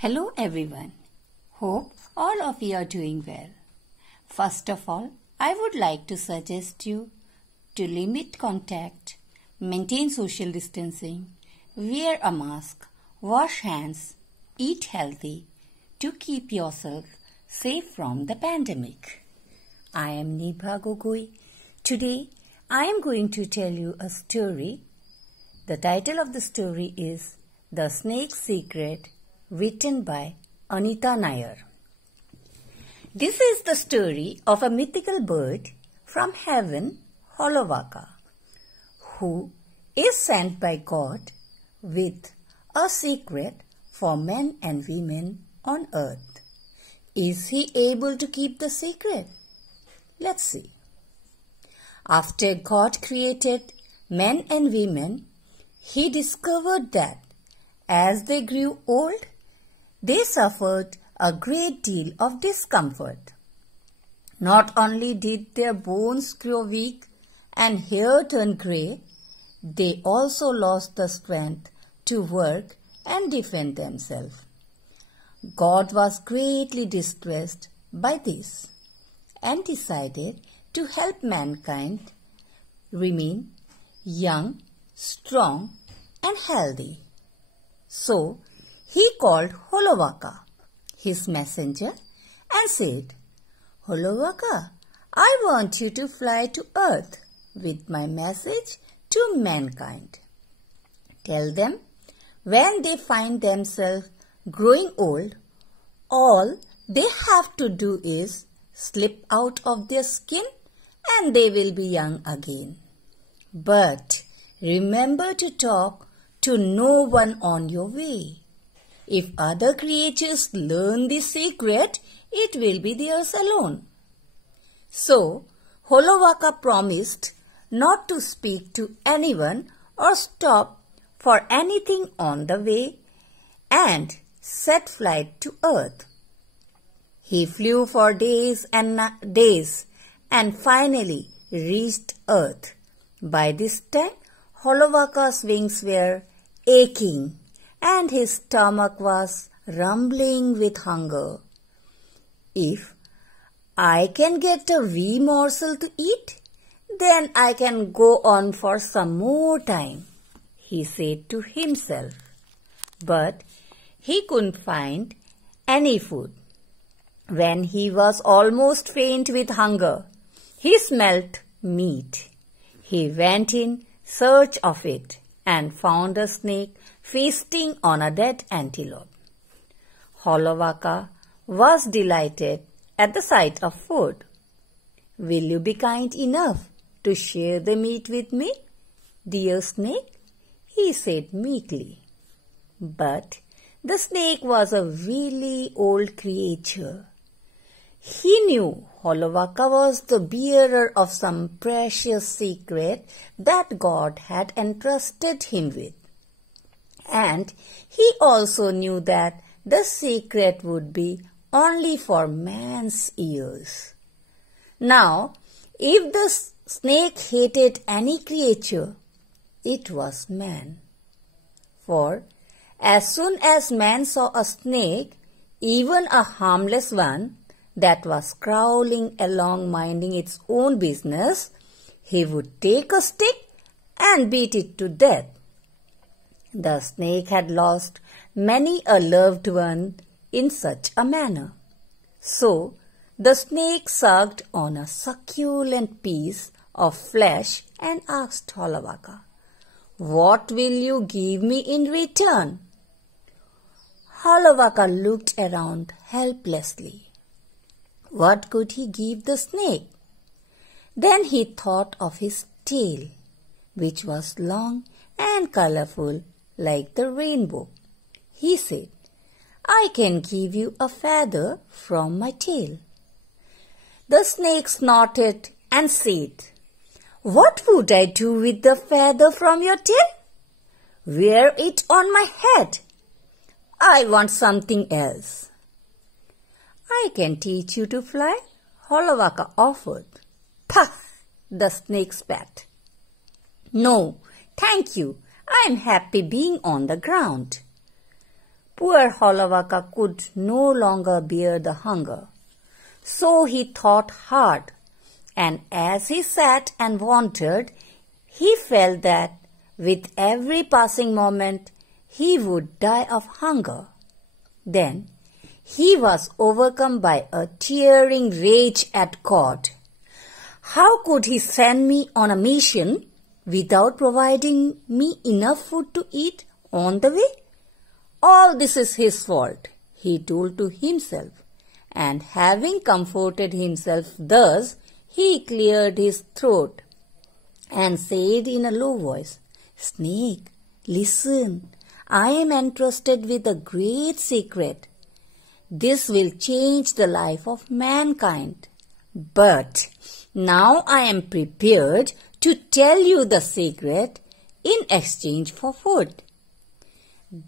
Hello everyone. Hope all of you are doing well. First of all, I would like to suggest you to limit contact, maintain social distancing, wear a mask, wash hands, eat healthy to keep yourself safe from the pandemic. I am Nibha Gogoi. Today, I am going to tell you a story. The title of the story is The Snake's Secret, written by Anita Nair. This is the story of a mythical bird from heaven, Holowaka, who is sent by God with a secret for men and women on earth. Is he able to keep the secret? Let's see. After God created men and women, he discovered that as they grew old, they suffered a great deal of discomfort. Not only did their bones grow weak and hair turn grey, they also lost the strength to work and defend themselves. God was greatly distressed by this and decided to help mankind remain young, strong, and healthy. So, he called Holowaka, his messenger, and said, "Holowaka, I want you to fly to earth with my message to mankind. Tell them, when they find themselves growing old, all they have to do is slip out of their skin and they will be young again. But remember to talk to no one on your way. If other creatures learn this secret, it will be theirs alone." So, Holowaka promised not to speak to anyone or stop for anything on the way and set flight to earth. He flew for days and finally reached earth. By this time, Holowaka's wings were aching and his stomach was rumbling with hunger. "If I can get a wee morsel to eat, then I can go on for some more time," he said to himself. But he couldn't find any food. When he was almost faint with hunger, he smelt meat. He went in search of it and found a snake feasting on a dead antelope. Holowaka was delighted at the sight of food. "Will you be kind enough to share the meat with me, dear snake?" he said meekly. But the snake was a really old creature. He knew Holowaka was the bearer of some precious secret that God had entrusted him with. And he also knew that the secret would be only for man's ears. Now, if the snake hated any creature, it was man. For as soon as man saw a snake, even a harmless one, that was crawling along minding its own business, he would take a stick and beat it to death. The snake had lost many a loved one in such a manner. So the snake sucked on a succulent piece of flesh and asked Holowaka, "What will you give me in return?" Holowaka looked around helplessly. What could he give the snake? Then he thought of his tail, which was long and colorful like the rainbow. He said, "I can give you a feather from my tail." The snake snorted and said, "What would I do with the feather from your tail? Wear it on my head. I want something else." "I can teach you to fly," Holowaka offered. "Pah!" the snake spat. "No, thank you. I am happy being on the ground." Poor Holovaka could no longer bear the hunger. So he thought hard, and as he sat and wondered, he felt that with every passing moment he would die of hunger. Then he was overcome by a tearing rage at God. How could he send me on a mission without providing me enough food to eat on the way? All this is his fault, he told to himself, and having comforted himself thus, he cleared his throat and said in a low voice, "Snake, listen, I am entrusted with a great secret. This will change the life of mankind. But now I am prepared to tell you the secret in exchange for food."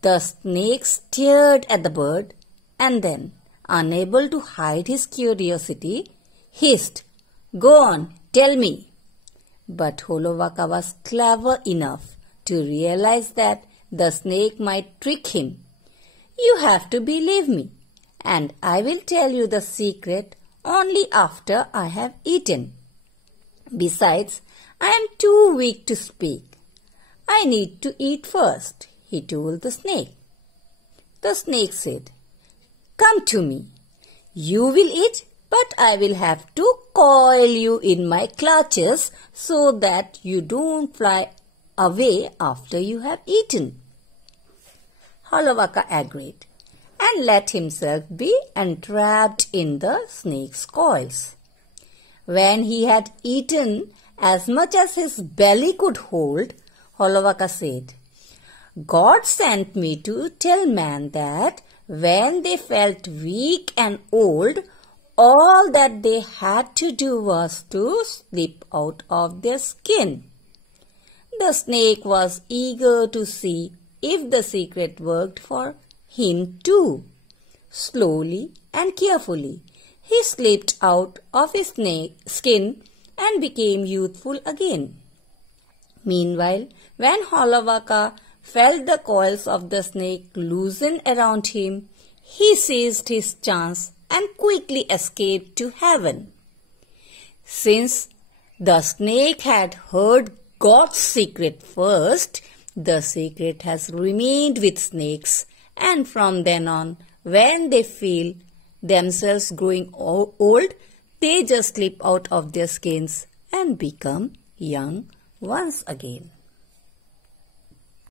The snake stared at the bird and then, unable to hide his curiosity, hissed, "Go on, tell me." But Holovaka was clever enough to realize that the snake might trick him. "You have to believe me, and I will tell you the secret only after I have eaten. Besides, I am too weak to speak. I need to eat first," he told the snake. The snake said, "Come to me. You will eat, but I will have to coil you in my clutches so that you don't fly away after you have eaten." Holovaka agreed and let himself be entrapped in the snake's coils. When he had eaten as much as his belly could hold, Holovaka said, "God sent me to tell man that when they felt weak and old, all that they had to do was to slip out of their skin." The snake was eager to see if the secret worked for him too. Slowly and carefully, he slipped out of his skin and became youthful again. Meanwhile, when Holovaka felt the coils of the snake loosen around him, he seized his chance and quickly escaped to heaven. Since the snake had heard God's secret first, the secret has remained with snakes, and from then on, when they feel themselves growing old, they just slip out of their skins and become young once again.